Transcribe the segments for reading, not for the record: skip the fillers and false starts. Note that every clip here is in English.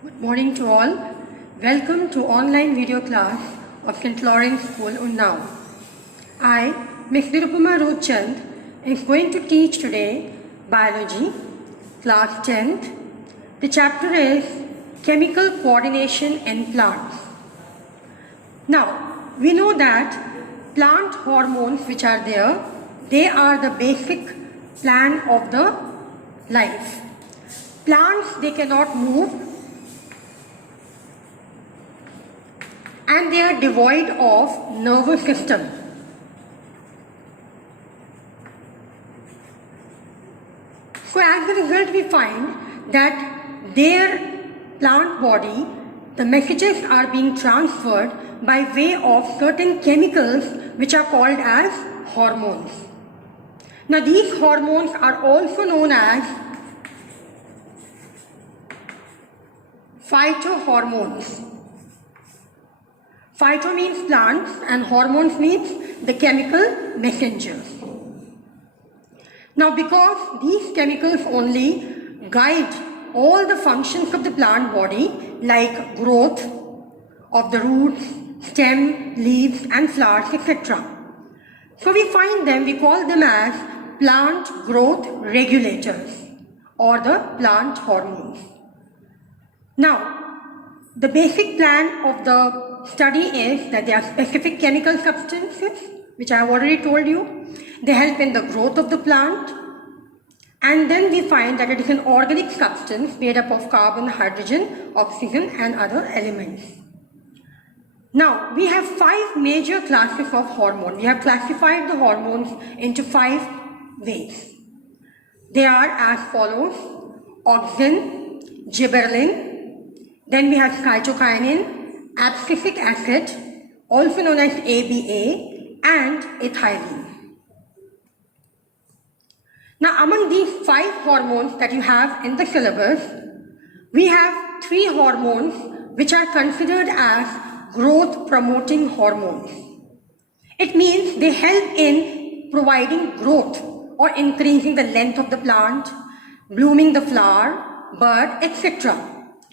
Good morning to all. Welcome to online video class of St. Lawrence School, Unnao. I, Ms. Nirupama Rochand, is going to teach today Biology, class 10th. The chapter is Chemical Coordination in Plants. Now, we know that plant hormones which are there, they are the basic plan of the life. Plants, they cannot move and they are devoid of nervous system. So as a result, we find that their plant body, the messages are being transferred by way of certain chemicals which are called as hormones. Now these hormones are also known as phytohormones. Phyto means plants and hormones means the chemical messengers. Now because these chemicals only guide all the functions of the plant body like growth of the roots, stem, leaves and flowers, etc. So we call them as plant growth regulators or the plant hormones. Now, the basic plan of the study is that there are specific chemical substances, which I have already told you. They help in the growth of the plant. And then we find that it is an organic substance made up of carbon, hydrogen, oxygen and other elements. Now, we have 5 major classes of hormone. We have classified the hormones into 5 ways. They are as follows: auxin, gibberellin, then we have cytokinin, abscisic acid, also known as ABA, and ethylene. Now, among these 5 hormones that you have in the syllabus, we have 3 hormones which are considered as growth-promoting hormones. It means they help in providing growth or increasing the length of the plant, blooming the flower, bud, etc.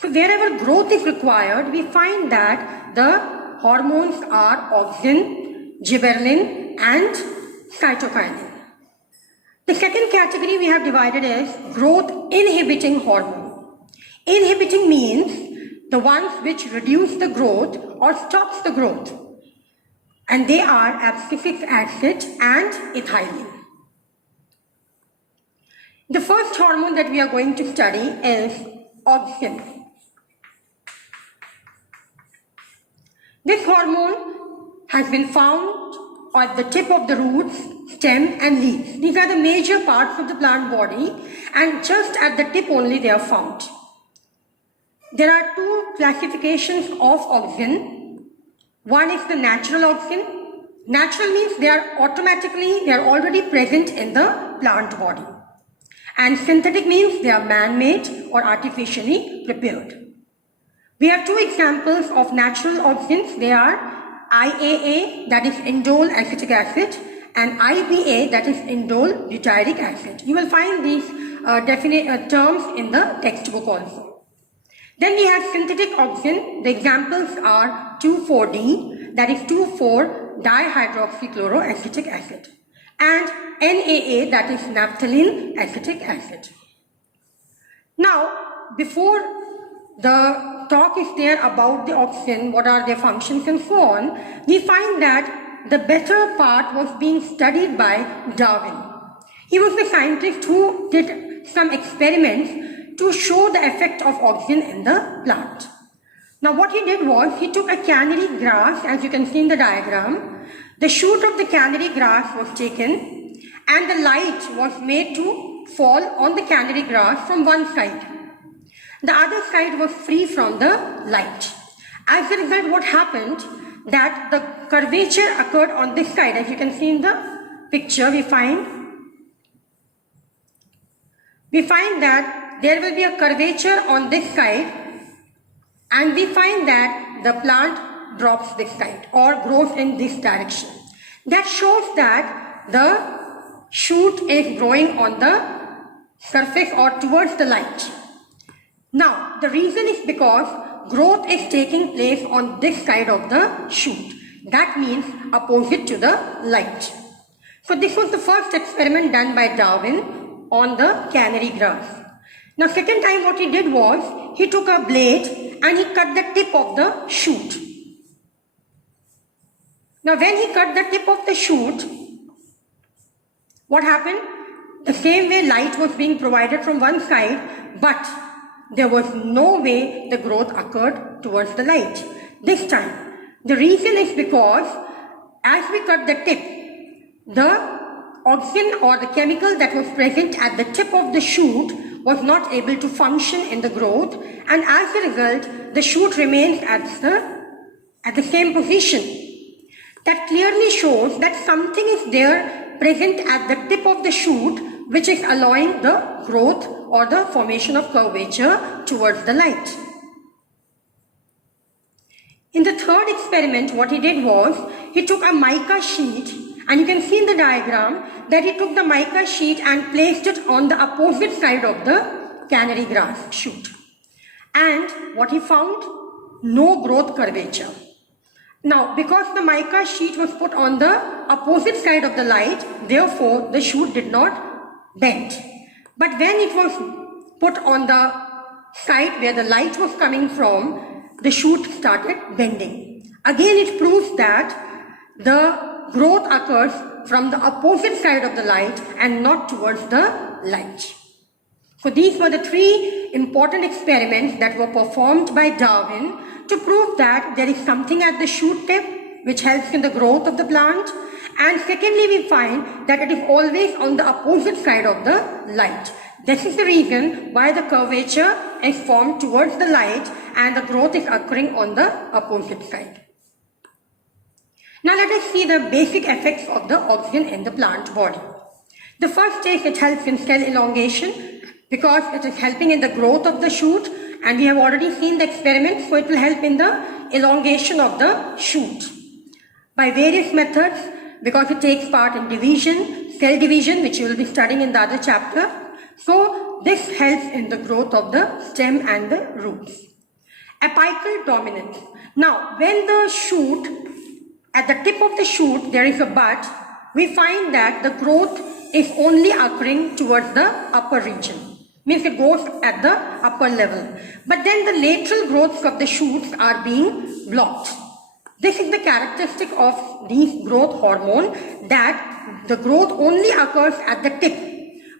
So wherever growth is required, we find that the hormones are auxin, gibberellin and cytokinin. The second category we have divided is growth inhibiting hormone. Inhibiting means the ones which reduce the growth or stops the growth. And they are abscisic acid and ethylene. The first hormone that we are going to study is auxin. This hormone has been found at the tip of the roots, stem and leaves. These are the major parts of the plant body and just at the tip only they are found. There are 2 classifications of auxin. One is the natural auxin. Natural means they are already present in the plant body. And synthetic means they are man-made or artificially prepared. We have 2 examples of natural auxins. They are IAA, that is indole acetic acid, and IBA, that is indole butyric acid. You will find these terms in the textbook also. Then we have synthetic auxin. The examples are 2,4-D, that is 2,4-dihydroxychloroacetic acid, and NAA, that is naphthalene acetic acid. Now, before the talk is there about the auxin, what are their functions and so on, we find that the better part was being studied by Darwin. He was the scientist who did some experiments to show the effect of auxin in the plant. Now what he did was, he took a canary grass, as you can see in the diagram. The shoot of the canary grass was taken and the light was made to fall on the canary grass from one side. The other side was free from the light. As a result, what happened, that the curvature occurred on this side. As you can see in the picture, we find that there will be a curvature on this side and we find that the plant drops this side or grows in this direction. That shows that the shoot is growing on the surface or towards the light. Now, the reason is because growth is taking place on this side of the shoot. That means opposite to the light. So this was the first experiment done by Darwin on the canary grass. Now, second time what he did was, he took a blade and he cut the tip of the shoot. Now, when he cut the tip of the shoot, what happened? The same way light was being provided from one side, but there was no way the growth occurred towards the light. This time, the reason is because as we cut the tip, the oxygen or the chemical that was present at the tip of the shoot was not able to function in the growth, and as a result, the shoot remains at the same position. That clearly shows that something is there present at the tip of the shoot which is allowing the growth or the formation of curvature towards the light. In the third experiment, what he did was, he took a mica sheet, and you can see in the diagram that he took the mica sheet and placed it on the opposite side of the canary grass shoot. And what he found? No growth curvature. Now, because the mica sheet was put on the opposite side of the light, therefore the shoot did not bend. But when it was put on the side where the light was coming from, the shoot started bending. Again, it proves that the growth occurs from the opposite side of the light and not towards the light. So these were the three important experiments that were performed by Darwin to prove that there is something at the shoot tip which helps in the growth of the plant. And secondly, we find that it is always on the opposite side of the light. This is the reason why the curvature is formed towards the light and the growth is occurring on the opposite side. Now let us see the basic effects of the oxygen in the plant body. The first is it helps in cell elongation because it is helping in the growth of the shoot, and we have already seen the experiment, so it will help in the elongation of the shoot by various methods, because it takes part in division, cell division, which you will be studying in the other chapter. So this helps in the growth of the stem and the roots. Apical dominance. Now, when the shoot, at the tip of the shoot, there is a bud, we find that the growth is only occurring towards the upper region. Means it goes at the upper level. But then the lateral growths of the shoots are being blocked. This is the characteristic of these growth hormone, that the growth only occurs at the tip,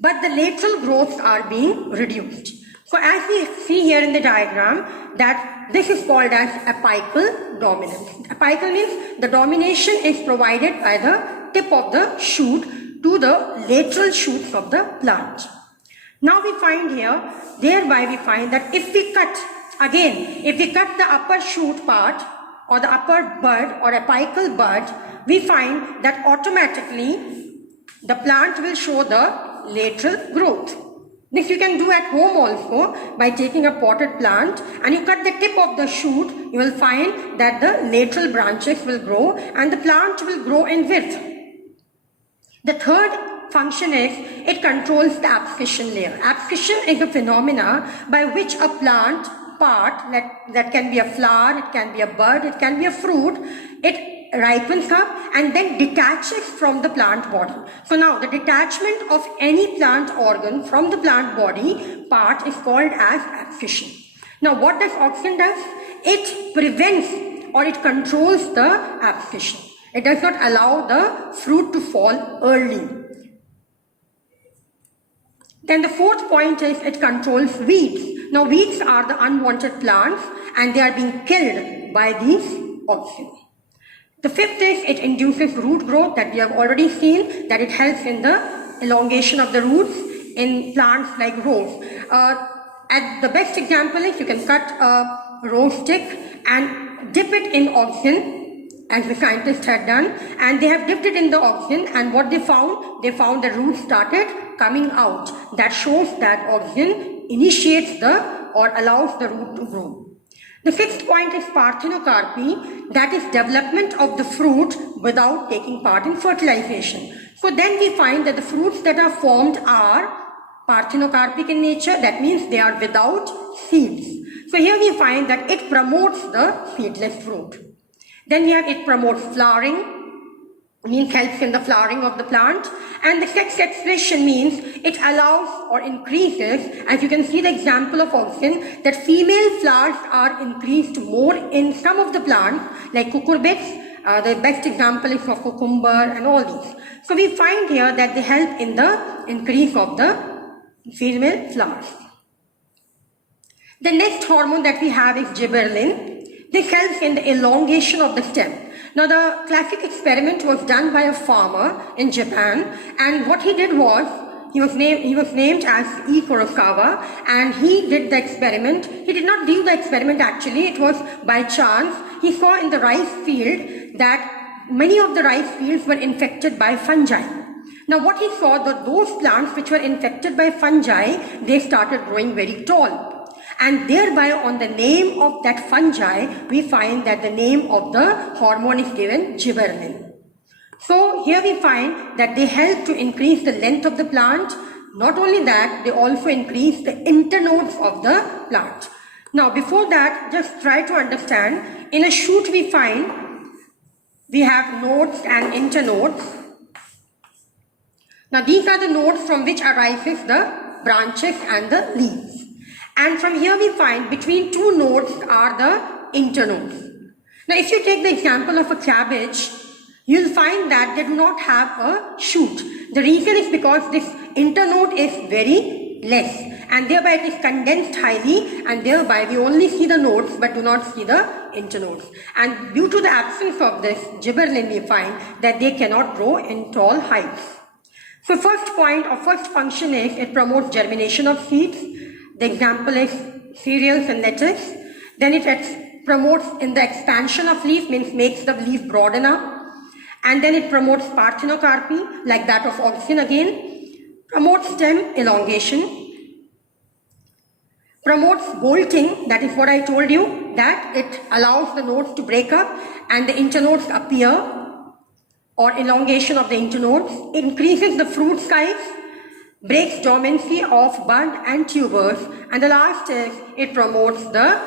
but the lateral growths are being reduced. So as we see here in the diagram, that this is called as apical dominance. Apical means the domination is provided by the tip of the shoot to the lateral shoots of the plant. Now we find here, thereby we find that if we cut the upper shoot part or the upper bud or apical bud, we find that automatically the plant will show the lateral growth. This you can do at home also by taking a potted plant and you cut the tip of the shoot, you will find that the lateral branches will grow and the plant will grow in width. The third function is it controls the abscission layer. Abscission is a phenomena by which a plant part, that can be a flower, it can be a bud, it can be a fruit, it ripens up and then detaches from the plant body. So now the detachment of any plant organ from the plant body part is called as abscission. Now what does oxygen does? It prevents or it controls the abscission. It does not allow the fruit to fall early. Then the fourth point is it controls weeds. Now weeds are the unwanted plants and they are being killed by these oxygen. The fifth is it induces root growth, that we have already seen, that it helps in the elongation of the roots in plants like rose. And the best example is you can cut a rose stick and dip it in oxygen, as the scientists had done, and they have dipped it in the oxygen, and what they found the roots started coming out. That shows that oxygen initiates or allows the root to grow. The sixth point is parthenocarpy, that is development of the fruit without taking part in fertilization. So then we find that the fruits that are formed are parthenocarpic in nature. That means they are without seeds. So here we find that it promotes the seedless fruit. Then we have it promotes flowering, means helps in the flowering of the plant, and the sex expression means it allows or increases, as you can see the example of auxin, that female flowers are increased more in some of the plants like cucurbits. The best example is of cucumber and all these. So we find here that they help in the increase of the female flowers. The next hormone that we have is gibberellin. This helps in the elongation of the stem. Now the classic experiment was done by a farmer in Japan, and what he did was, he was named as E. Kurosawa, and he did the experiment. He did not do the experiment actually, it was by chance. He saw in the rice field that many of the rice fields were infected by fungi. Now what he saw, that those plants which were infected by fungi, they started growing very tall. And thereby on the name of that fungi, we find that the name of the hormone is given gibberellin. So here we find that they help to increase the length of the plant. Not only that, they also increase the internodes of the plant. Now before that, just try to understand, in a shoot we find we have nodes and internodes. Now these are the nodes from which arises the branches and the leaves. And from here we find between two nodes are the internodes. Now if you take the example of a cabbage, you'll find that they do not have a shoot. The reason is because this internode is very less, and thereby it is condensed highly, and thereby we only see the nodes but do not see the internodes. And due to the absence of this gibberellin, we find that they cannot grow in tall heights. So first point or first function is it promotes germination of seeds. The example is cereals and lettuce. Then it promotes in the expansion of leaf, means makes the leaf broaden up. And then it promotes parthenocarpy, like that of auxin again. Promotes stem elongation. Promotes bolting, that is what I told you, that it allows the nodes to break up and the internodes appear, or elongation of the internodes. Increases the fruit size. Breaks dormancy of bud and tubers, and the last is it promotes the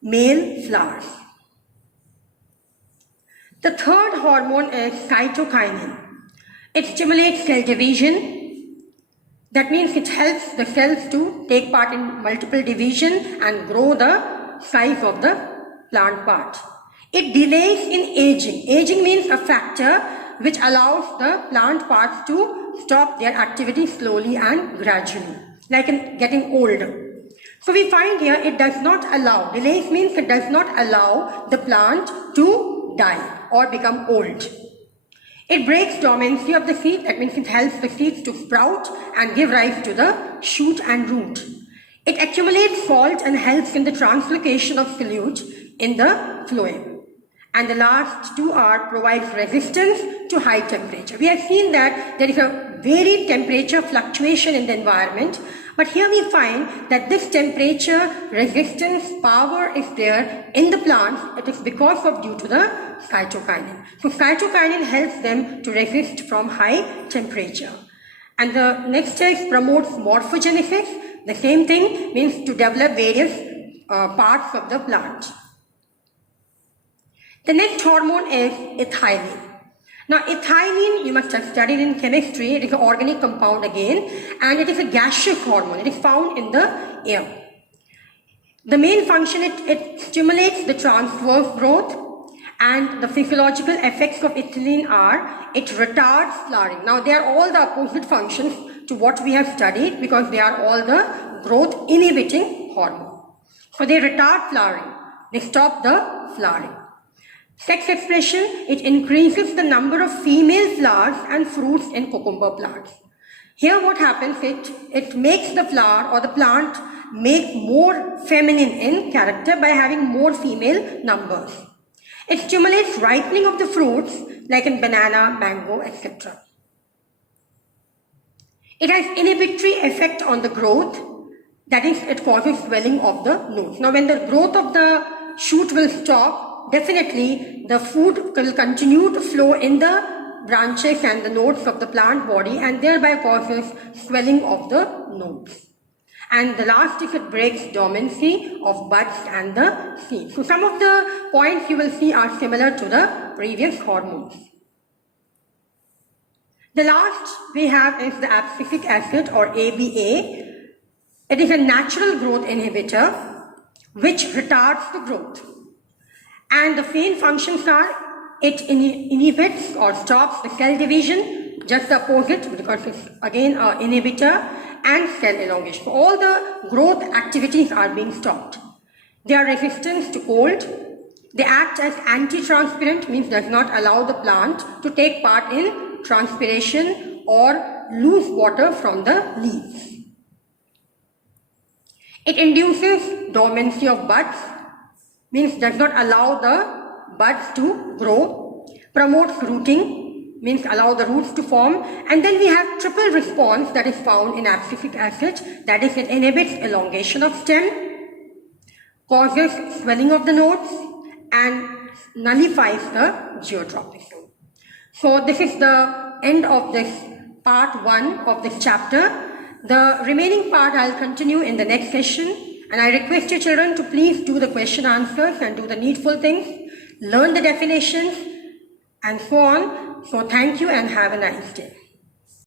male flowers. The third hormone is cytokinin. It stimulates cell division. That means it helps the cells to take part in multiple division and grow the size of the plant part. It delays in aging. Aging means a factor which allows the plant parts to stop their activity slowly and gradually, like in getting old. So we find here it does not allow, delays means it does not allow the plant to die or become old. It breaks dormancy of the seed, that means it helps the seeds to sprout and give rise to the shoot and root. It accumulates salt and helps in the translocation of solute in the phloem. And the last two are provides resistance to high temperature. We have seen that there is a varied temperature fluctuation in the environment, but here we find that this temperature resistance power is there in the plants. It is because of due to the cytokinin. So cytokinin helps them to resist from high temperature. And the next is promotes morphogenesis. The same thing means to develop various parts of the plant. The next hormone is ethylene. Now ethylene you must have studied in chemistry. It is an organic compound again, and it is a gaseous hormone. It is found in the air. The main function, it stimulates the transverse growth, and the physiological effects of ethylene are it retards flowering. Now they are all the opposite functions to what we have studied because they are all the growth inhibiting hormone. So they retard flowering. They stop the flowering. Sex expression, it increases the number of female flowers and fruits in cucumber plants. Here what happens, it makes the flower or the plant make more feminine in character by having more female numbers. It stimulates ripening of the fruits like in banana, mango, etc. It has inhibitory effect on the growth, that is, it causes swelling of the nodes. Now when the growth of the shoot will stop, definitely the food will continue to flow in the branches and the nodes of the plant body and thereby causes swelling of the nodes. And the last is it breaks dormancy of buds and the seeds. So some of the points you will see are similar to the previous hormones. The last we have is the abscisic acid or ABA. It is a natural growth inhibitor which retards the growth. And the main functions are it inhibits or stops the cell division, just the opposite because it's again an inhibitor, and cell elongation. So all the growth activities are being stopped. They are resistant to cold. They act as anti-transpirant, means does not allow the plant to take part in transpiration or lose water from the leaves. It induces dormancy of buds, means does not allow the buds to grow, promotes rooting, means allow the roots to form, and then we have triple response that is found in abscisic acid, that is it inhibits elongation of stem, causes swelling of the nodes, and nullifies the geotropic zone. So this is the end of this part 1 of this chapter. The remaining part I'll continue in the next session, and I request you children to please do the question answers and do the needful things, learn the definitions and so on. So thank you and have a nice day.